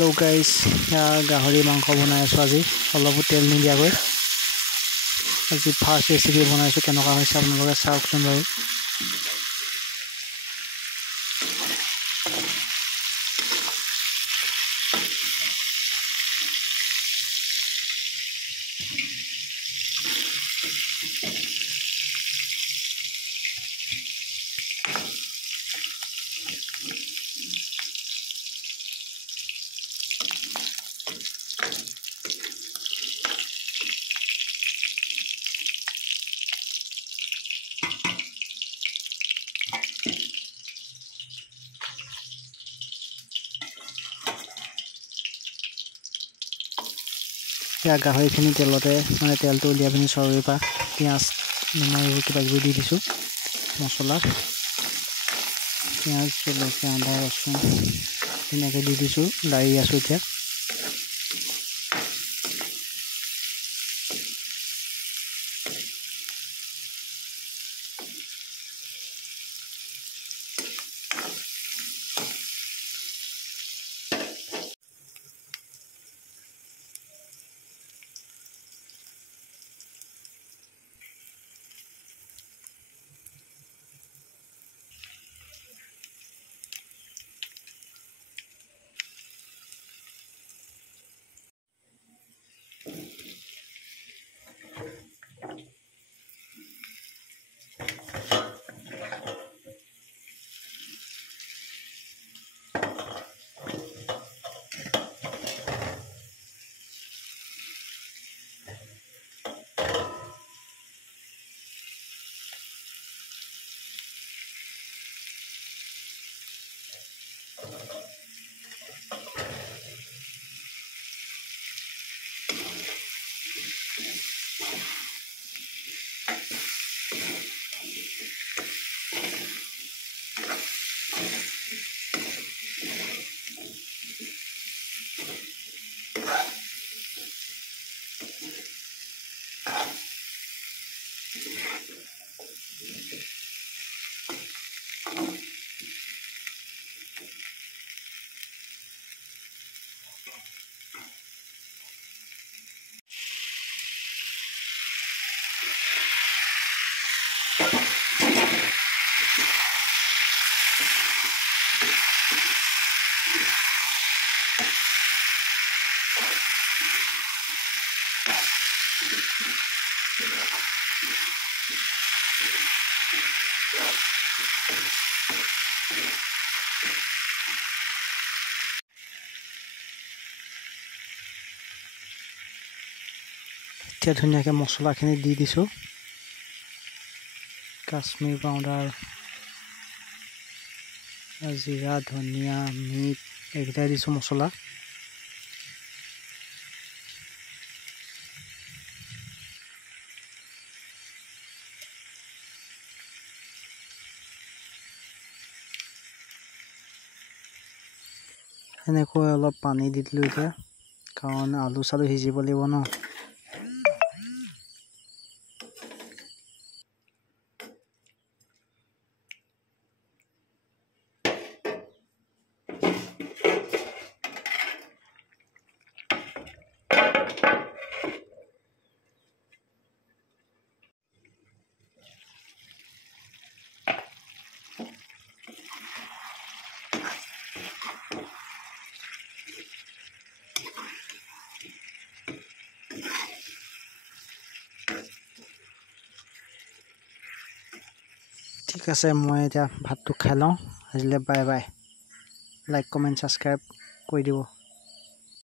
Hello guys, গাহৰি মাংস বনাই আছো আজি অলপো তেল নিদিয়াকৈ আজি ফাৰ্ষ্ট ৰেচিপি বনাইছো কেনেকুৱা হৈছে আপোনালোকে চাওকচোন বাৰু গাহৰিখিনি তেলতে মানে তেলটো উলিয়াই পিনি চৰ্বিৰ পৰা পিঁয়াজ এইবোৰ কিবা কিবি দি দিছোঁ মছলা পিঁয়াজ জলকীয়া আদা ৰচুন ধুনীয়াকৈ দি দিছোঁ লাৰি আছোঁ এতিয়া এতিয়া ধুনীয়াকৈ মছলাখিনি দি দিছোঁ কাশ্মীৰ পাউডাৰ জিৰা ধনিয়া মিট এইকেইটাই দিছোঁ মছলা এনেকৈ অলপ পানী দি দিলোঁ এতিয়া কাৰণ আলু চালু সিজিব লাগিব ন ঠিক আছে মই এতিয়া ভাতটো খাই লওঁ আজিলৈ bye bye like comment subscribe কৰি দিব